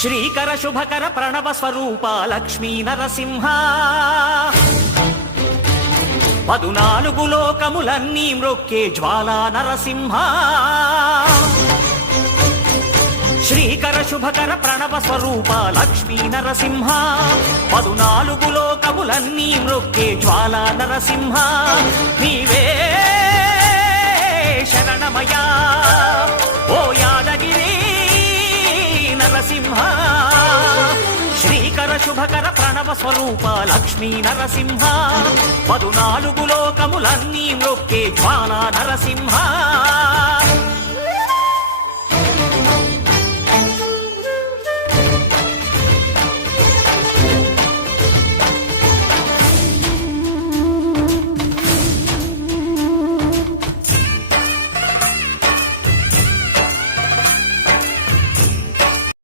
శ్రీకర శుభకర ప్రణవ స్వరూప లక్ష్మీ నరసింహ 14 లోకములన్నీ మ్రొక్కే జ్వాలా నరసింహ శ్రీకర శుభకర ప్రణవ స్వరూప లక్ష్మీ నరసింహ 14 లోకములన్నీ మ్రొక్కే జ్వాలా నరసింహ నీవే శరణమయా ఓ యాదగిరి నరసింహ శ్రీకర శుభకర ప్రణవ స్వరూప లక్ష్మీ నరసింహ 14 లోకములన్నీ మ్రొక్కే జ్వాలా నరసింహ